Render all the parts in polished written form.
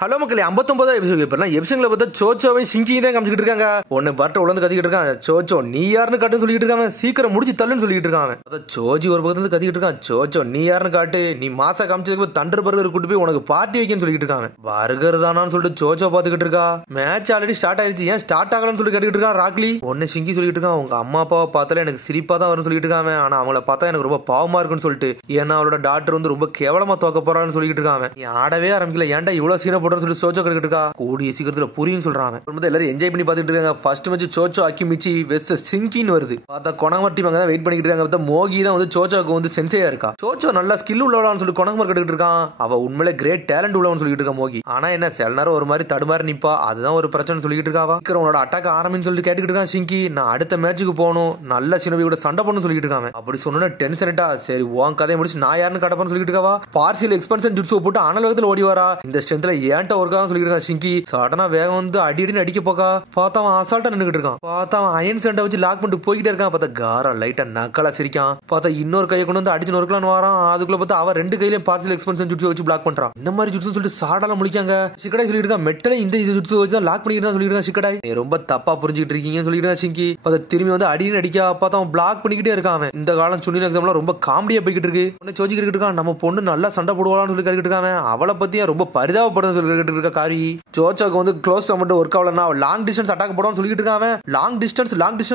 Hello மக்களே 59வது episode இப்பலாம் எபிசோட்ல பார்த்தா சோச்சோவை சிங்கியும் தான் காமிச்சிட்டு இருக்காங்க. ஒன்னு பர்ட்ட உலந்து கத்திக்கிட்டு இருக்காங்க. சோச்சோ நீ யாருன்னு காட்டுன்னு சொல்லிட்டு இருக்காங்க. சீக்கிரம் முடிச்சு தள்ளுன்னு சொல்லிட்டு இருக்காங்க. அத சோஜி ஒரு பக்கத்துல இருந்து கத்திக்கிட்டு இருக்கான். சோச்சோ நீ யாருன்னு காட்டு, நீ மாசா காமிச்சதுக்கு தண்டர் பர்கர் கூட்டு போய் உனக்கு பார்ட்டி வைக்கன்னு சொல்லிட்டு இருக்காங்க. பர்கர் தானான்னு சொல்லிட்டு சோச்சோ பாத்துக்கிட்டு இருக்கா. மேட்ச் ஆல்ரெடி ஸ்டார்ட் ஆயிருச்சு, ஏன் ஸ்டார்ட் ஆகலன்னு சொல்லி கேட்டுக்கிட்டு இருக்கான் ராக்லி. ஒன்னு சிங்கி சொல்லிட்டு இருக்கான், உங்க அம்மா அப்பாவை பார்த்தாலே எனக்கு சிரிப்பா தான் வரும்னு சொல்லிட்டு இருக்காங்க. ஆனா அவங்கள பார்த்தா எனக்கு ரொம்ப பாவமா இருக்குன்னு சொல்லிட்டு, ஏன்னா அவளோட டாக்டர் வந்து ரொம்ப கேவலமா தோக்க போறான்னு சொல்லிட்டு இருக்காங்க. நீ ஆடவே ஆரம்பிக்கல, ஏன்டா இவ்வளவு சீன போடுறன்னு சொல்லி சோச்சோ கேட்டுக்கிட்டு கூடிய சீக்கிரத்துல புரியும் சொல்றாங்க. எல்லாரும் என்ஜாய் பண்ணி பாத்துட்டு இருக்காங்க. ஃபர்ஸ்ட் மேட்ச் சோச்சோ அக்கிமிச்சி வெர்சஸ் சிங்கின்னு வருது. பார்த்தா கொனகமர் டீம் அங்க தான் வெயிட் பண்ணிட்டு இருக்காங்க. பார்த்தா மோகி தான் வந்து சோச்சோக்கு வந்து சென்சேயா இருக்கா. சோச்சோ நல்லா ஸ்கில் உள்ளவளான்னு சொல்லி கொனகமர் கேட்டுக்கிட்டு இருக்கான். அவ உண்மையிலே கிரேட் டேலண்ட் உள்ளவன்னு சொல்லிட்டு இருக்கா மோகி. ஆனா என்ன சில நேரம் ஒரு மாதிரி தடுமாறி நிப்பா, அதுதான் ஒரு பிரச்சனை சொல்லிட்டு இருக்காவா. உன்னோட அட்டாக் ஆரம்பின்னு சொல்லிட்டு கேட்டுக்கிட்டு இருக்கான் சிங்கி. நான் அடுத்த மேட்சுக்கு போகணும், நல்ல சினவியோட சண்டை பண்ணு சொல்லிட்டு இருக்காங்க. அப்படி சொன்னா டென்ஷன்ட்டா சரி உன் கதையை முடிச்சு நான் யாருன்னு காட்டப்பன்னு சொல்லிட்டு இருக்காவா. பார்சியல் எக்ஸ்பென்ஷன் ஜுட்ஸு போட்டு அனல் வேகத்துல ஓடி வரா. இந்த ஸ்ட்ரென்த்ல ஏன்ட்ட ஒர்க்காக சொல்லிட்டு இருக்கான் சிங்கி. சடனா வேகம் வந்து அடிக்கடி அடிக்க போக்கா. பார்த்தா அவன் அசால்ட்டா நின்னுகிட்டு இருக்கான். பார்த்தா அவன் அயன் சென்டை வச்சு லாக் பண்ணிட்டு போய்கிட்டே இருக்கான். பார்த்தா காரா லைட்டா நக்கலா சிரிக்கான். பார்த்தா இன்னொரு கையை கொண்டு வந்து அடிச்சு நொறுக்கலான்னு வரான். அதுக்குள்ள பார்த்தா அவன் ரெண்டு கையிலையும் பார்சல் எக்ஸ்பென்ஷன் ஜுட்ஸு வச்சு பிளாக் பண்றான். இந்த மாதிரி ஜுட்ஸு சொல்லிட்டு சாடால முடிக்காங்க. சிக்கடாய் சொல்லிட்டு இருக்கான், மெட்டலே இந்த ஜுட்ஸு வச்சு தான் லாக் பண்ணிட்டு தான் சொல்லிட்டு இருக்கான். சிக்கடாய் நீ ரொம்ப தப்பா புரிஞ்சுக்கிட்டு இருக்கீங்கன்னு சொல்லிட்டு இருக்கான் சிங்கி. பார்த்தா திரும்பி வந்து அடின்னு அடிக்கா. பார்த்தா அவன் பிளாக் பண்ணிக்கிட்டே இருக்கான். அவன் இந்த காலம் சுனில் எக்ஸாம்ல ரொம்ப காமெடியா போய்கிட்டு இருக்கு. உன்னை சோதிக்கிட்டு இருக்கான், நம்ம பொண்ணு நல்லா சண்டை போடுவான்னு சொல்லி கேட்டுக்கிட்டு இருக்கான். அவளை பத்தியா ரொம்ப பரிதாபப்படுன்னு சொல்லி கேட்டு இருக்க காரி. சோச்சோக்கு வந்து க்ளோஸ் மட்டும் ஒர்க் ஆகலன்னா லாங் டிஸ்டன்ஸ் அட்டாக் போடுவான்னு சொல்லிட்டு இருக்கான். லாங் டிஸ்டன்ஸ்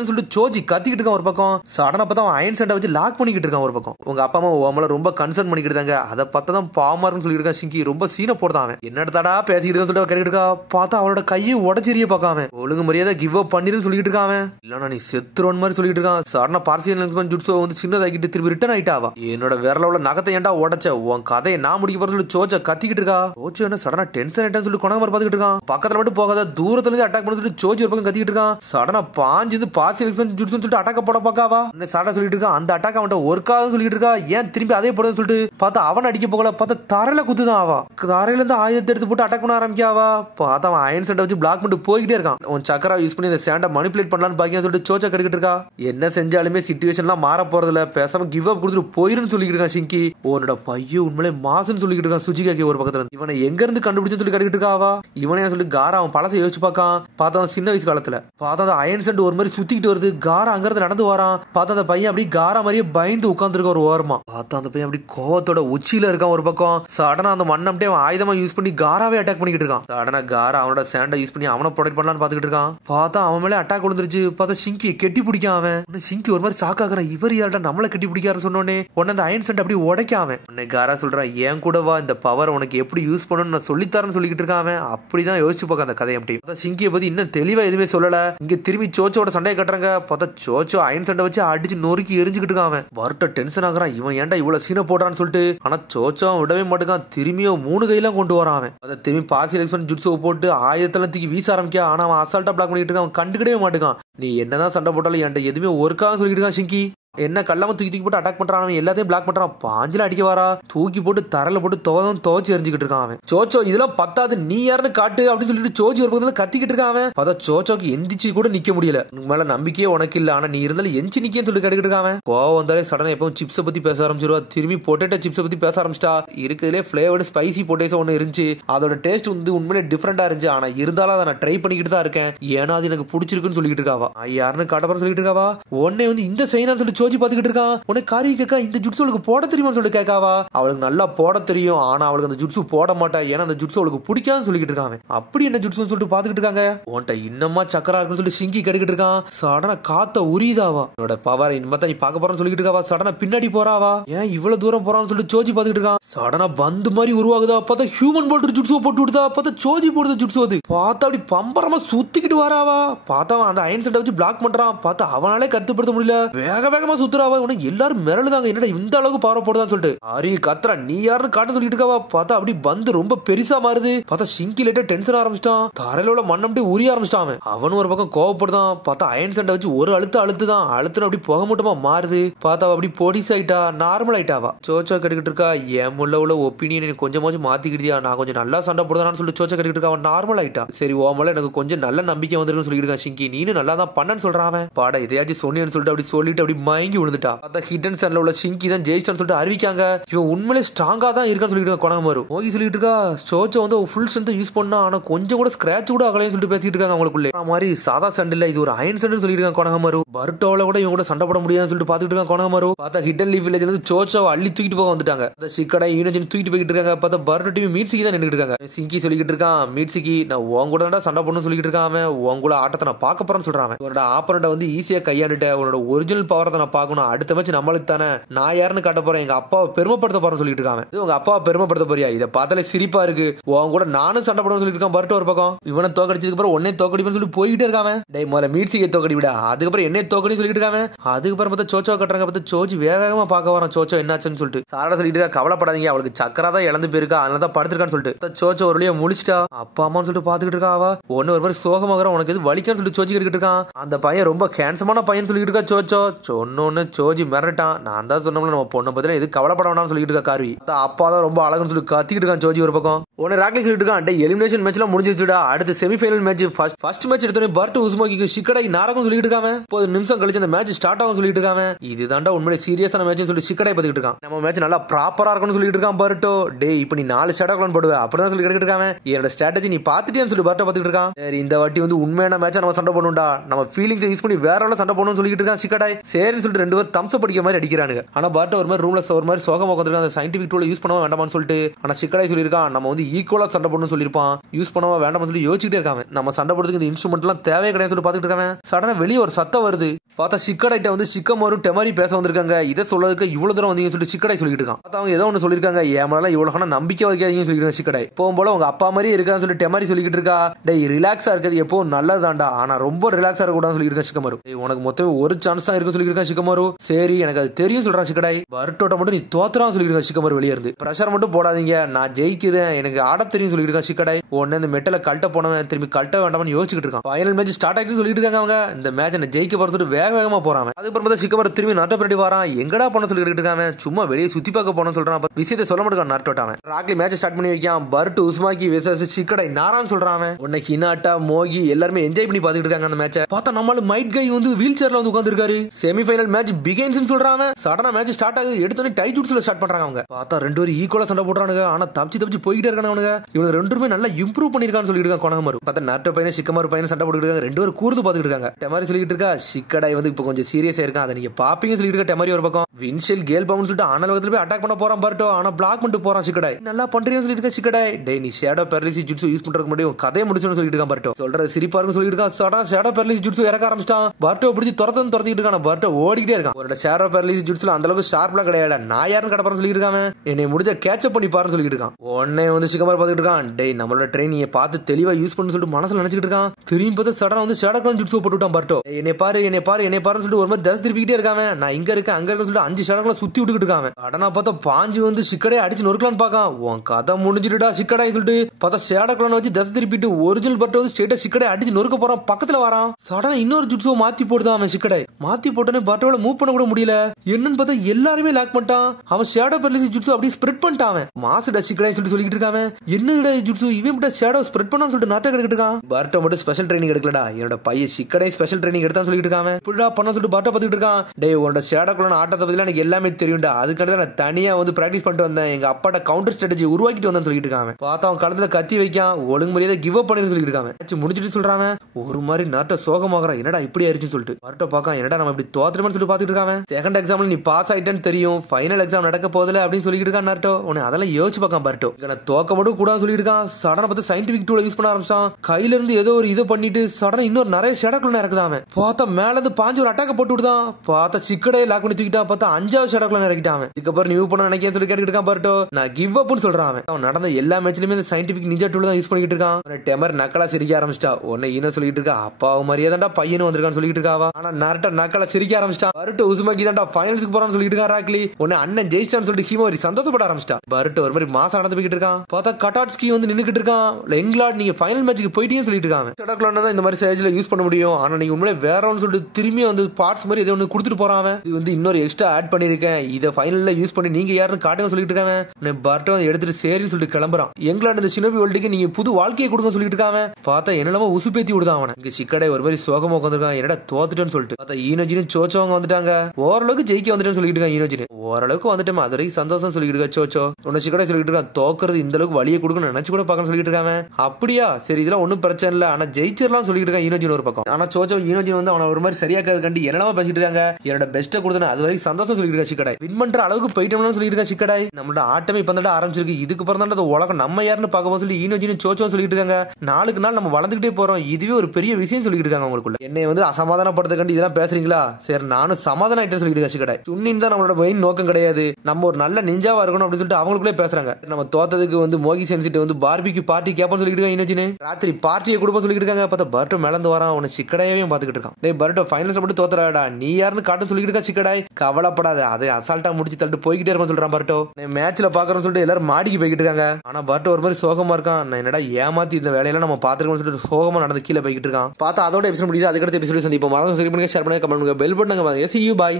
சொல்லிட்டு சோஜி கத்திக்கிட்டு இருக்கான் ஒரு பக்கம். சடனா பார்த்தா அவன் அயன் சென்டை வச்சு லாக் பண்ணிக்கிட்டு இருக்கான் ஒரு பக்கம். உங்க அப்பா அம்மா உங்களை ரொம்ப கன்சர்ன் பண்ணிக்கிட்டு இருக்காங்க, அதை பார்த்தா தான் பாவமா இருக்குன்னு சொல்லிட்டு இருக்கான் சிங்கி. ரொம்ப சீனை போடுதான். அவன் என்னடா பேசிக்கிட்டு சொல்லிட்டு கேட்டுக்கிட்டு இருக்கா. பார்த்தா அவளோட கையை உடச்செறிய பார்க்காம ஒழுங்கு மரியாதை கிவ் அப் பண்ணிருன்னு சொல்லிட்டு இருக்கான். இல்லன்னா நீ செத்துறோன்னு மாதிரி சொல்லிட்டு இருக்கான். சடனா பார்சியல் ஜுட்ஸோ வந்து சின்னதாக்கிட்டு திரும்பி ரிட்டர்ன் ஆயிட்டாவா. என்னோட விரல உள்ள நகத்தை ஏன்டா உடச்ச, உன் கதையை நான் முடிக்க போறேன்னு சொல்லி சோச்ச கத்திக்கிட்டு இருக்கா. சோச்சோ என்ன சடனா டென்ஷன் ஆயிட்டான்னு சொல்லி கொனகமர் பாத்துக்கிட்டு இருக்கான். பக்கத்துல மட்டும் போகாத, தூரத்துல இருந்து அட்டாக் பண்ண சொல்லி சோஜி ஒரு பக்கம் கத்திக்கிட்டு இருக்கான். சடனா பாஞ்சு வந்து பார்சியல் எக்ஸ்பென்ஷன் ஜுட்ஸுன்னு சொல்லிட்டு அட்டாக்க போட பாக்காவா. சடனா சொல்லிட்டு இருக்கான், அந்த அட்டாக் அவன்கிட்ட ஒர்க் ஆகுதுன்னு சொல்லிட்டு இருக்கா. ஏன் திரும்பி அதே போடுன்னு சொல்லிட்டு பார்த்தா அவன் அடிக்க போகல. பார்த்தா தரையில குத்துதான் ஆவா. தரையில இருந்து ஆயுதத்தை எடுத்து போட்டு அட்டாக் பண்ண ஆரம்பிக்காவா. பார்த்தா அவன் அயன் சென்டை வச்சு பிளாக் பண்ணிட்டு போய்கிட்டே இருக்கான். உன் சக்கரா யூஸ் பண்ணி இந்த சேண்டை மனிபுலேட் பண்ணலான்னு பாக்கியா சொல்லிட்டு சோச்சா கட்டிக்கிட்டு இருக்கா. என்ன செஞ்சாலுமே சிச்சுவேஷன்லாம் மாற போறதுல, பேசாம கிவ் அப் கொடுத்துட்டு போயிருன்னு சொல்லிட்டு இருக்கான் சிங்கி. உன்னோட பையன் உண்மையிலே மாசுன்னு சொல்லிட்டு இருக்கான் சுஜிகாக்கி ஒரு பக்கத்துல. இவனை எங்க இருந்து கண்டுபிடிச்சு சொல்லி கட்டிக்கிட்டு இருக்காவா. இவனை சொல்லி காரா அவன் பழத்தை யோசிச்சு பார்க்கான். பார்த்தா சின்ன வயசு காலத்துல பார்த்தா அந்த அயன் சென்ட் ஒரு மாதிரி சுத்திக்கிட்டு வருது. காரா அங்க இருந்து நடந்து வரான். பார்த்தா அந்த பையன் அப்படி காரா மாதிரியே பயந்து உட்கார்ந்துருக்க ஒரு ஓரமா. பார்த்தா அந்த பையன் அப்படி கோவத்தோட உச்சியில இருக்கான் ஒரு பக்கம். சடனா அந்த மண்ணம்ட்டே அவன் ஆயுதமா யூஸ் பண்ணி காராவே அட்டாக் பண்ணிக்கிட்டு இருக்கான். சடனா காரா அவனோட சேண்டை யூஸ் பண்ணி அவனை ப்ரொடெக்ட் பண்ணலான்னு பாத்துக்கிட்டு இருக்கான். பார்த்தா அவன் மேலே அட்டாக் விழுந்துருச்சு. பார்த்தா சிங்கி கெட்டி பிடிக்கான். அவன் சிங்கி ஒரு மாதிரி சாக்காக்குறான். இவர் யார்டா நம்மள கட்டி பிடிக்காரு சொன்னோன்னே உடனே அந்த அயன் சென்ட் அப்படி உடைக்காம உன்னை காரா சொல்றான், ஏன் கூட வா, இந்த பவர் உனக்கு எப்படி யூஸ் பண்ணணும்னு நான் சொல்லித்தரேன்னு சொல்லிக்கிட்டு இருக்கான். அப்படிதான் யோசிச்சு பார்க்க அந்த கதையை. அப்படி சிங்கியை பத்தி இன்னும் தெளிவா எதுவுமே சொல்லல. இங்க திரும்பி சோச்சோட சண்டையை கட்டுறாங்க. பார்த்தா சோச்சோ அயன் சண்டை வச்சு அடிச்சு நொறுக்கி எரிஞ்சுக்கிட்டு இருக்கான். வரட்ட டென்ஷன் ஆகுறான், இவன் ஏன்டா இவ்வளவு சீனை போடுறான்னு சொல்லிட்டு. ஆனா சோச்சோ விடவே மாட்டேங்கான். திரும்பியும் 3 கையெல்லாம் கொண்டு வரான். அதை திரும்பி பார்சியல் எக்ஸ்பென்ஷன் ஜுட்ஸோ போட்டு ஆயுதத்தெல்லாம் தூக்கி வீச ஆரம்பிக்க. ஆனா அவன் அசால்ட்டா பிளாக் பண்ணிட்டு இருக்கான். அவன் கண்டுக்கிடவே மாட்டேங்கான். நீ என்னதான் சண்டை போட்டாலும் என்கிட்ட எதுவுமே ஒர்க்காக சொல்லிட்டு இருக்கான் சிங்கி. என்ன கல்லாம தூக்கி போட்டு அட்டாக் பண்றான். எல்லாத்தையும் பிளாக் பண்றான். பாஞ்சில அடிக்க வரா. தூக்கி போட்டு தரல போட்டு துவச்சு எரிஞ்சுக்கிட்டு இருக்கான். அவன் சோச்சோ இதெல்லாம் பத்தாது, நீ யாருன்னு காட்டு அப்படின்னு சொல்லிட்டு சோஜி ஒரு பக்கத்துல கத்திக்கிட்டு இருக்கான். பார்த்தா சோச்சோக்கு எந்திச்சு கூட நிக்க முடியல. உங்க மேல நம்பிக்கையே உனக்கு இல்ல, ஆனா நீ இருந்தாலும் எஞ்சி நிக்கன்னு சொல்லி கேட்டுக்கிட்டு இருக்கான். கோவம் வந்தாலே சடனா எப்பவும் சிப்ஸை பத்தி பேச ஆரம்பிச்சிருவா. திரும்பி பொட்டேட்டோ சிப்ஸை பத்தி பேச ஆரம்பிச்சிட்டா. இருக்கிறதுலே பிளேவர்டு ஸ்பைசி பொட்டேட்டோ ஒன்னு இருந்துச்சு. அதோட டேஸ்ட் வந்து உண்மையிலே டிஃபரெண்டா இருந்துச்சு. ஆனா இருந்தாலும் அதை நான் ட்ரை பண்ணிக்கிட்டு தான் இருக்கேன், ஏன்னா அது எனக்கு பிடிச்சிருக்குன்னு சொல்லிட்டு இருக்காவா. யாருன்னு காட்டப்பறம் சொல்லிட்டு இருக்காவா. உடனே வந்து இந்த சைனா சொல்லி சோஜி பாத்துக்கிட்டு இருக்கான். உனக்கு காரி கேட்கா, இந்த ஜுட்ஸு அவளுக்கு போட தெரியுமான்னு சொல்லி கேட்காவா. அவளுக்கு நல்லா போட தெரியும், ஆனா அவளுக்கு அந்த ஜுட்ஸு போட மாட்டா, ஏன்னா அந்த ஜுட்ஸு அவளுக்கு பிடிக்காதுன்னு சொல்லிட்டு இருக்காங்க. அப்படி என்ன ஜுட்ஸுன்னு சொல்லிட்டு பாத்துக்கிட்டு இருக்காங்க. உன்ட்ட இன்னமா சக்கரா இருக்குன்னு சொல்லி சிங்கி கடிக்கிட்டு இருக்கான். சடனா காத்த உரியுதாவா. என்னோட பவர் இனிமே நீ பார்க்க போறன்னு சொல்லிட்டு இருக்காவா. சடனா பின்னாடி போறாவா. ஏன் இவ்வளவு தூரம் போறான்னு சொல்லிட்டு சோஜி பாத்துக்கிட்டு இருக்கான். சடனா பந்து மாதிரி உருவாகுதா. பார்த்தா ஹியூமன் போல்ட் ஜுட்ஸு போட்டு விடுதா. பார்த்தா சோஜி போடுறது ஜுட்ஸு அது. பார்த்தா அப்படி பம்பரமா சுத்திக்கிட்டு வராவா. பார்த்தா அந்த அயன் செட்டை வச்சு பிளாக் பண்றான். பார்த்தா அவனாலே கட்டுப்படுத்த முடியல. வேக வேகமா சுத்துறாவா. உனக்கு எல்லாரும் மிரளுதாங்க, என்னடா இந்த அளவுக்கு பவர் போடுதான்னு சொல்லிட்டு. அரி கத்ரா, நீ யாருன்னு காட்ட சொல்லிட்டு இருக்காவா. பார்த்தா அப்படி பந்து ரொம்ப பெருசா மாறுது. பார்த்தா சிங்கி லேட்டா டென்ஷன் ஆரம்பிச்சிட்டான். தரையில உள்ள மண்ணம் அப்படியே உரிய ஆரம்பிச்சிட்டான். அவனும் ஒரு பக்கம் கோவப்படுதான். பார்த்தா அயன் சென்டை வச்சு ஒரு அழுத்துதான் அப்படி புகை மூட்டமா மாறுது. பார்த்தா அப்படி பொடிஸ் ஆயிட்டா, நார்மல் ஆயிட்டாவா. சோச்சா கட்டிக்கிட்டு இருக்கா. என் உள்ள ஒப்பீனியன் கொஞ்சமாச்சும் மாத்திக்கிட்டியா, நான் கொஞ்சம் நல்லா சண்டை போடுதான்னு சொல்லிட்டு சோச்சா கட்டிக்கிட்டு இருக்கா. அவன் நார்மல் ஆயிட்டா. சரி ஓமல எனக்கு கொஞ்சம் நல்ல நம்பிக்கை வந்துருக்குன்னு சொல்லிட்டு இருக்கான் சிங்கி. நீனு நல்லா தான் பண்ணன்னு சொல்றான். பாட இதையாச்சும் சொன்னேன்னு சொல்லிட்டு அப்படி சொல்லிட்டு அப்படி மயங்கி விழுந்துட்டா. அந்த ஹிடன் சன்ல உள்ள ஷிங்கி தான் ஜெயிச்சான்னு சொல்லிட்டு அறிவிக்காங்க. இவன் உண்மையிலே ஸ்ட்ராங்கா தான் இருக்கான்னு சொல்லிட்டு கொனகமாரு. மோகி சொல்லிட்டு இருக்கா சோச்சோ வந்து ஃபுல் ஸ்ட்ரென்த் யூஸ் பண்ணா ஆனா கொஞ்சம் கூட ஸ்கிராட்ச் கூட ஆகலைன்னு சொல்லிட்டு பேசிட்டு இருக்காங்க அவங்களுக்குள்ள. மாதிரி சாதா சண்டை இது ஒரு அயன் சண்டை சொல்லிட்டு இருக்காங்க கொனகமாரு. பருட்டோல கூட இவங்க கூட சண்டை போட முடியாதுன்னு சொல்லிட்டு பாத்துட்டு இருக்காங்க கொனகமாரு. பார்த்தா ஹிடன் லீஃப் வில்லேஜ்ல இருந்து சோச்சோவை அள்ளி தூக்கிட்டு போக வந்துட்டாங்க. அந்த சிக்கடை ஈனோஜின் தூக்கிட்டு போயிட்டு இருக்காங்க. பார்த்தா பருட்டோ டீம் மீட்சிக்கு தான் நின்னுட்டு இருக்காங்க. சிங்கி சொல்லிட்டு இருக்கான் மீட்சிக்கு நான் உன் கூட தான் சண்டை போடணும்னு சொல்லிட்டு இருக்கான். உன் கூட ஆட்டத்தை நான் பார்க்க போறேன்னு சொல்றான். உன்னோட ஆப்பரண்ட வந்து ஈஸியா கையாண்டுட்ட. உன்னோட ஒரிஜினல் பவரை நான் பார்க்கணும். அடுத்த மேட்ச் நம்மளுக்கு தானே நான் யாருன்னு காட்ட போறேன். எங்க அப்பாவை பெருமைப்படுத்த போறேன்னு சொல்லிட்டு இருக்காங்க. இது உங்க அப்பாவை பெருமைப்படுத்த போறியா? இதை பார்த்தாலே சிரிப்பா இருக்கு. உன் கூட நானும் சண்டை போடணும்னு சொல்லிட்டு இருக்கான். பருட்டோ ஒரு பக்கம் இவனை தோக்கடிச்சதுக்கு அப்புறம் உடனே தோக்கடிப்பேன்னு சொல்லி போயிட்டே இருக்காங்க. டேய் முதல்ல மீட்சியை தோக்கடி விட அதுக்கப்புறம் என்ன தோக்கடி சொல்லிட்டு இருக்காங்க. அதுக்கப்புறம் பார்த்தா சோச்சோ கட்டுறாங்க. பார்த்தா சோச்சி வேகமா பார்க்க வரான். சோச்சோ என்னாச்சுன்னு சொல்லிட்டு சாரா சொல்லிட்டு இருக்கா கவலைப்படாதீங்க அவளுக்கு சக்கரா தான் இழந்து போயிருக்கா அதனால தான் படுத்திருக்கான்னு சொல்லிட்டு சோச்சோ ஒரு வழியா முழிச்சிட்டா. அப்பா அம்மான்னு சொல்லிட்டு பாத்துக்கிட்டு இருக்கா. அவ ஒன்னு ஒரு மாதிரி சோகமாக உனக்கு எது வலிக்கான்னு சொல்லிட்டு சோச்சி கிட்டு இருக்கான். அந்த பையன் ரொம்ப ஹேண்ட்ஸமான பையன் சொல்லிட்டு இருக்கா. சோச்சோ சொன்னோன்னு சோஜி மிரட்டான். நான் தான் சொன்னோம்ல நம்ம பொண்ணை பத்தின எது கவலைப்பட வேணாம்னு சொல்லிட்டு இருக்கா. கார்வி அப்பா தான் ரொம்ப அழகுன்னு சொல்லி கத்திக்கிட்டு இருக்கான். சோஜி ஒரு பக்கம் ஒன்னு ராக்லி சொல்லிட்டு இருக்கான். எலிமினேஷன் மேட்ச்லாம் முடிஞ்சிருச்சுடா. அடுத்து செமிஃபைனல் மேட்ச் ஃபர்ஸ்ட் மேட்ச் எடுத்தோடனே பர்ட் உஸ்மாகிக்கு சிக்கடை நாரகம் சொல்லிட்டு இருக்காங்க. 30 நிமிஷம் கழிச்சு அந்த மேட்ச் ஸ்டார்ட் ஆகும் சொல்லிட்டு இருக்காங்க. இதுதான்டா உண்மையிலே சீரியஸான மேட்ச் சொல்லி சிக்கடை பார்த்துட்டு இருக்கான். நம்ம மேட்ச் நல்லா ப்ராப்பரா இருக்கும்னு சொல்லிட்டு இருக்கான். பர்ட்டோ டே இப்ப நீ 4 ஷேடோ கிளான் போடுவே அப்படிதான் சொல்லி கேட்டுட்டு இருக்காங்க. என்னோட ஸ்ட்ராட்டஜி நீ பாத்துட்டேன்னு சொல்லி பர்ட்டோ பார்த்துட்டு இருக்கான். சரி இந்த வாட்டி வந்து உண்மையான மேட்சா நம்ம சண்டை பண்ணுண்டா. நம்ம ஃபீலிங்ஸ் யூஸ் பண்ணி வேற எல்லாம் சண்டை பண்ணணும்னு சொல்லிட்டு இருக்கான். சிக்கடை சரின்னு சொல்லிட்டு 2 பேரும் தம்ஸ் படிக்க மாதிரி அடிக்கிறானுங்க. ஆனா பர்ட்டோ ஒரு மாதிரி ரூம்ல ஒரு மாதிரி சோகமா உட்காந்துருக்கான். அந்த சயின்டிபிக் டூல யூஸ் பண்ணவே வேண்டாம்னு சொல்லிட்டு. ஆனா சிக்கடை சொல்லியிருக்கான் நம்ம வந்து ஈக்குவலா சண்டை பண்ணணும்னு சொல்லியிருப்பான். யூஸ் பண்ணவா வேண்டாம்னு சொல்லி யோசிச்சுட்டே இருக்காங்க. நம்ம சண்டை போடுறதுக்கு இந்த இன்ஸ்ட்ருமெண்ட் எல்லாம் தேவையே கிடையாது சொல்லி பாத்துட்டு இருக்காங்க. சடனா வெளியே ஒரு சத்தம் வருது. பார்த்தா சிக்கடைட்ட வந்து சிக்கமாரும் டெமாரி பேச வந்திருக்காங்க. இதை சொல்லதுக்கு இவ்வளவு தூரம் வந்தீங்கன்னு சொல்லி சிக்கடை சொல்லிட்டு இருக்கான். பார்த்தா அவங்க ஏதோ ஒன்று சொல்லியிருக்காங்க. ஏமாலாம் இவ்வளவு நம்பிக்கை வைக்காதீங்கன்னு சொல்லிட்டு சிக்கடை போகும் போல உங்க அப்பா மாதிரி இருக்கான்னு சொல்லி டெமாரி சொல்லிட்டு இருக்கா. டே ரிலாக்ஸா இருக்கிறது எப்போ நல்லதாண்டா ஆனா ரொம்ப ரிலாக்ஸா இருக்க கூடாதுன்னு சொல்லிட்டு இருக்கேன் சிக்கமாரு. உனக்கு மொத்தம் ஒரு சான்ஸ் தான் இருக்குன்னு சொல்லிட்டு இருக்கேன் சிக்கமாரு. சரி எனக்கு அது தெரியும் சொல்றான் சிக்கடை. பர்ட்டோட்ட மட்டும் நீ தோத்துறான்னு சொல்லிட்டு இருக்கேன் சிக்கமாரு வெளியே இருந்து. பிரஷர் மட்டும் போடாதீங்க நான் ஜெயிக்கிறேன் எனக்கு ஆட தெரியும் சொல்லிட்டு இருக்கேன் சிக்கடை. உடனே இந்த மெட்டல கழட்ட போனவன் திரும்பி கழட்ட வேண்டாம்னு யோசிச்சுட்டு இருக்கான். ஃபைனல் மேட்ச் ஸ்டார்ட் ஆகிட்டு சொல்லிட்டு இருக்காங்க. அவங்க இந்த மேட்ச் என்ன ஜெயிக்க போறது வேக வேகமா போறாங்க. அதுக்கப்புறம் பார்த்தா சிக்கமாரு திரும்பி நட்டோ பின்னாடி வரான். எங்கடா போன சொல்லிட்டு இருக்காங்க. சும்மா வெளியே சுத்தி பார்க்க போனோம்னு சொல்றான். விஷயத்தை சொல்ல மாட்டேங்க நட்டோட்டாவன். ராக்லி மேட்ச் ஸ்டார்ட் பண்ணி வைக்கான். பர்ட் உஸ்மாகி வெர்சஸ் சிக்கடை நாரான்னு சொல்றான். உடனே ஹினாட்டா மோகி எல்லாருமே என்ஜாய் பண்ணி பாத்துட்டு இருக்காங்க அந்த மேட்சை. பார்த்தா நம்மள மைட் கை வந்து வீல் சேர்ல வந்து உட்கார்ந்திருக்காரு. செமிஃபைனல் மேட்ச் பிகின்ஸ் சொல்றான். சடனா மேட்ச் ஸ்டார்ட் ஆகுது. எடுத்தோனே டை ஜூட்ஸ்ல ஸ்டார்ட் பண்றாங்க அவங்க. பார்த்தா 2 பேரும் ஈக்குவலா சண்டை போடுறானுங்க. ஆனா தப்பிச்சு போயிட்டே இருக்கானுங்க. இவங்க 2 பேருமே நல்லா இம்ப்ரூவ் பண்ணிருக்கான்னு சொல்லிட்டு இருக்காங்க கொனகமாரு. பார்த்தா நட்டோ பையனை சிக்கமாரு பையனை சண்டை போட்டுட்டு இருக்காங்க. 2 பேரும் கூர்ந்து பாத்துட்டு இருக்காங்க. டெமாரி சொல்லிட்டு இருக்கா சிக்கடை வந்து இப்போ கொஞ்சம் சீரியஸா இருக்கான். அதை நீங்க பாப்பீங்க சொல்லிட்டு இருக்க. டெமாரி ஒரு பக்கம் வின்ஷெல் கேல் பவுன் சொல்லிட்டு அனல் வகத்துல போய் அட்டாக் பண்ண போறான் பர்ட்டோ. ஆனா பிளாக் பண்ணிட்டு போறான் சிக்கடை. நல்லா பண்றீங்கன்னு சொல்லிட்டு இருக்க சிக்கடை. டே நீ ஷேடோ பெரலிசிஸ் ஜுட்சு யூஸ் பண்றதுக்கு முன்னாடி கதையை முடிச்சுன்னு சொல்லிட்டு இருக்கான் பர்ட்டோ. சொல்றது சிரிப்பா இருக்குன்னு சொல்லிட்டு இருக்கான். சடனா ஷேடோ பெரலிசிஸ் ஜுட்சு இறக்க ஆரம்பிச்சிட்டான். பர்ட்டோ பிடிச்சி துரத்திட்டு இருக்கான். பர்ட்டோ ஓடிக்கிட்டே இருக்கான். ஒரு ஷேடோ பெரலிசிஸ் ஜுட்ஸ்ல அந்த அளவுக்கு ஷார்ப்லாம் கிடையாது. நான் யாருன்னு கடப்பாருன்னு சொல்லிட்டு இருக்காங்க. என்னை முடிஞ்ச கேட்சப் பண்ணி பாருன்னு சொல்லிட்டு இருக்கான். உடனே வந்து சிக்கமார் பாத்துட்டு இருக்கான். டே நம்மளோட ட்ரெயினியை பார்த்து தெளிவா யூஸ் பண்ணு சொல்லிட்டு மனசுல நினைச்சிட்டு இருக்கான். திரும்பி பார்த்து சடனா வந்து ஷேடோ கிளான் ஜுட்சு போட்டுட்டான் பர்ட்டோ. என்னை பாருன்னு சொல்லிட்டு ஒரு மாதிரி திருப்பிக்கிட்டே இருக்காங்க. நான் இங்க இருக்கேன் அங்க இருக்கேன்னு சொல்லிட்டு 5 ஷேடோ கிளான் சுத்தி விட்டுக்கிட்டு இருக்காங்க. சடனா பார்த்தா பாஞ்சு வந்து சிக்கடை அடிச்சு நொறுக்கலான்னு பாக்கான். உன் கதை முடிஞ்சிட்டுடா சிக்கடை சொல்லிட்டு பார்த்தா ஷேடோ கிளான் வச்சு திருப்பிட்டு ஒரிஜினல் பர்ட்டோ வந்து ஸ்ட்ரெயிட்டா சிக்கடை அடிச்சு நொறுக்க போறான். பக்கத்துல வரான். சடனா இன்னொரு ஜுட்சுவை மாத்தி போடுதான் அவன். சிக்கடை மாத்தி போட்டோன்னே பர்ட்டோல மூவ் பண்ண கூட முடியல. என்னன்னு பார்த்தா எல்லாருமே லாக் பண்ணிட்டான். அவன் ஷேடோ பெரலிசிஸ் ஜுட்சு அப்படியே ஸ்ப்ரெட் பண்ணிட்டான். மாசுடா சிக்கடை சொல்லிட்டு இருக்காங்க. என்னடா ஜுட்சு இவன் மட்டும் ஷேடோ ஸ்ப்ரெட் பண்ணான்னு சொல்லிட்டு நாட்டை எடுத்துட்டு இருக்கான். பர்ட்டோ மட்டும் ஸ்பெஷல் ட்ரைனிங் எடுக்கலடா. என்னோட பையன் சிக்கடை ஸ்பெஷல் ட்ரைனிங் எடுத்தான்னு சொல்லிட்டு இருக்காங்க. புல்லா பண்ண சொல்லிட்டு பர்ட்டோ பார்த்துட்டு இருக்கான். டேய் உன்னோட ஷேடோ கிளான் ஆட்டத்தை பத்தி எனக்கு எல்லாமே தெரியும்டா. அதுக்காக நான் தனியா வந்து பிராக்டிஸ் பண்ணிட்டு வந்தேன். எங்க அப்பாட்ட கவுண்டர் ஸ்ட்ராட்டஜி உருவாக்கிட்டு வந்தேன்னு சொல்லிட்டு இருக்காங்க. பார்த்தா அவன் களத்துல கத்தி வைக்கான். ஒழுங்கு மரியாதை கிவ் அப் பண்ணிட்டு சொல்லிட்டு இருக்காங்க. முடிச்சிட்டு சொல்றாங்க. ஒரு மாதிரி நாட்டை சோகமாகறான். என்னடா இப்படி ஆயிருச்சுன்னு சொல்லிட்டு பர்ட்டோ பார்க்க என்னடா நம்ம இப்படி தோத்துறோம்னு சொல்லி பாத்துட்டு இருக்காங்க. செகண்ட் எக்ஸாம்ல நீ பாஸ் ஆயிட்டேன்னு தெரியும். ஃபைனல் எக்ஸாம் நடக்க போதில்லை அப்படின்னு சொல்லிட்டு இருக்கான் நாட்டோ. உன்னை அதெல்லாம் யோசிச்சு பார்க்கான் பர்ட்டோ. நான் தோக்க மட்டும் கூடாதுன்னு சொல்லிட்டு இருக்கான். சடனா பார்த்து சயின்டிபிக் டூல யூஸ் பண்ண ஆரம்பிச்சான். கையில இருந்து ஏதோ ஒரு இதை பண்ணிட்டு சடனா இன்னொரு நிறைய ஷேடோ கிளான் இறக்குதாம. பார்த்தா மேல இருந்து பாஞ்சு ஒரு அட்டாக்க போட்டு விடுதான். பார்த்தா சிக்கடையை லாக் பண்ணி தூக்கிட்டான். பார்த்தா 5வது ஷேடோ கிளான் இறக்கிட்டான். இதுக்கப்புறம் நியூ பண்ண நினைக்கிறேன்னு சொல்லி கேட்டுட்டு இருக்கான் பர்ட்டோ. நான் கிவ் அப்னு சொல்றான். அவன் நடந்த எல்லா மேட்ச்லயுமே இந்த சயின்டிபிக் நிஞ்சா டூல் தான் யூஸ் பண்ணிட்டு இருக்கான். டெமர் நக்கலா சிரிக்க ஆரம்பிச்சிட்டா. உன்னை என்ன சொல்லிட்டு இருக்கா அப்பாவு மாதிரியே தான்டா பையனும் வந்திருக்கான்னு சொல்லிட்டு இருக்காவா. ஆனா நரட்ட நக்கலா சிரிக்க ஆரம்பிச்சிட்டான். பர்ட்டோ உசுமாக்கி தான்டா ஃபைனல்ஸ்க்கு போறான்னு சொல்லிட்டு இருக்கான். ராக்லி உன்னை அண்ணன் ஜெயிச்சான்னு சொல்லிட்டு ஹீமோரி சந்தோஷப்பட ஆரம்பிச்சிட்டா. பர்ட்டோ ஒரு மாதிரி மாசம் நடந்து போயிட்டு இருக்கான். பார்த்தா கட்டாட்ஸ்கி வந்து நின்னுக்கிட்டு இருக்கான். இங்கிலாந்து நீங்க ஃபைனல் மேட்ச்க்கு போயிட்டீங்கன்னு சொல்லிட்டு இருக்காங்க. ஷேடோ கிளான் தான் இந்த மாதிரி சேஜ்ல யூஸ் பண்ண முடியும். ஆனா நீங்க உண்மையிலே வேற ஒன்னு சொல்லிட்டு திரும்பி வந்து பார்ட்ஸ் மாதிரி ஏதோ ஒன்று கொடுத்துட்டு போறான் அவன். இது வந்து இன்னொரு எக்ஸ்ட்ரா ஆட் பண்ணிருக்கேன், இதை ஃபைனல்ல யூஸ் பண்ணி நீங்க யாருன்னு காட்டுங்க சொல்லிட்டு இருக்காங்க. பர்ட்டோ எடுத்துட்டு சரின்னு சொல்லிட்டு கிளம்புறான். எங்களாண்ட இந்த ஷினோபி வேர்ல்டுக்கு நீங்க புது வாழ்க்கையை கொடுங்க சொல்லிட்டு இருக்காங்க. பார்த்தா என்னெல்லாம உசுப்பேத்தி விடுதான் அவனை. இங்க சிக்கடை ஒரு மாதிரி சோகமா உட்காந்துருக்கான், என்னடா தோத்துட்டேன்னு சொல்லிட்டு. பார்த்தா ஈனோஜினும் சோச்சோவங்க வந்துட்டாங்க. ஓரளவுக்கு ஜெயிக்க வந்துட்டேன்னு சொல்லிட்டு இருக்கான் ஈனோஜினு. ஓரளவுக்கு வந்துட்டேன் அது வரைக்கும் சந்தோஷம் சொல்லிட்டு இருக்கா சோச்சோ. உன்னை சிக்கடை சொல்லிட்டு இருக்கான், தோக்குறது இந்த அளவுக்கு வழியை கொடுக்கணும் நினைச்சு கூட பார்க்கணும் சொல்லிட்டு இருக்காங்க. அப்படியா, சரி இதெல்லாம் ஒன்னும் பிரச்சனை இல்ல, ஆனா ஜெயிச்சிடலாம் சொல்லிட்டு இருக்கான் ஈனோஜின் ஒரு பக்கம். ஆனா சோச்சோ ஈனோஜின் வந்து அவனை ஒரு மாதிரி சரியாக்காது கண்டி என்னெல்லாம் பேசிட்டு இருக்காங்க. என்னோட பெஸ்ட்டை கொடுத்தேன் அது வரைக்கும் சந்தோஷம் சொல்லிட்டு இருக்கா சிக்கடை. வின் பண்ற அளவுக்கு போயிட்டோம்னு சொல்லிட்டு இருக்கா சிக்கடை. நம்மளோட ஆட்டமே இப்ப தான் ஆரம்பிச்சிருக்கு, இதுக்கு பிறகு தான் உலகம் நம்ம யாருன்னு பார்க்க சொல்லி ஈனோஜின் சோச்சோ சொல்லிட்டு இருக்காங்க. நாளுக்கு நாள் நம்ம வளர்ந்துகிட்டே போறோம், இதுவே ஒரு பெரிய விஷயம் சொல்லிட்டு இருக்காங்க அவங்களுக்குள்ள. என்னை வந்து அசமாதானப்படுத்த கண்டி இதெல்லாம் பேசுறீங்களா, சரி நானும் சமாதானம் ஆயிட்டேன்னு சொல்லிட்டு இருக்கா சிக்கடை. சுன்னின் தான் நம்மளோட மெயின் நோக்கம் கிடையாது, நம்ம ஒரு நல்ல நிஞ்சாவா இருக்கணும் அப்படின்னு சொல்லிட்டு அவங்களுக்குள்ளே பேசுறாங்க. நம்ம தோத்ததுக்கு வந்து மோகி சென்சிட்டு வந்து பார்பிக்கு பார்ட்டி கேப்பன்னு சொல்லிட்டு இருக்காங்க ஈனோஜின். ராத்திரி பார்ட்டியை கொடுப்போம் சொல்லிட்டு இருக்காங்க. பார்த்தா பர்ட்டோ மேலந்து வரான், அவனை சிக்கடையவே பாத்துக்கிட்டு இருக்கான். டேய் பர்ட்டோ ஃபைனல்ஸ் மட்டும் தோத்துறாடா, நீ யாருன்னு காட்டுன்னு சொல்லிட்டு இருக்கா சிக்கடாய். கவலைப்படாத, அதை அசால்ட்டா முடிச்சு தள்ளிட்டு போய்கிட்டே இருப்பான்னு சொல்றான் பர்ட்டோ. மேட்ச்ல பாக்குறேன்னு சொல்லிட்டு எல்லாரும் மாடிக்கு போய்கிட்டு இருக்காங்க. ஆனா பர்ட்டோ ஒரு மாதிரி சோகமா இருக்கான். நான் என்னடா ஏமாத்தி இந்த வேலையெல்லாம் நம்ம பாத்துருக்கோம்னு சொல்லிட்டு சோகமா நடந்து கீழே போய்கிட்டு இருக்கான். பார்த்தா அதோட எபிசோட் முடியுது. அதுக்கடுத்த எபிசோட் சந்திப்போம். மறந்து சரி பண்ணுங்க, ஷேர் பண்ணுங்க, கமெண்ட் பண்ணுங்க, பெல் பட்டனுங்க. See you, bye.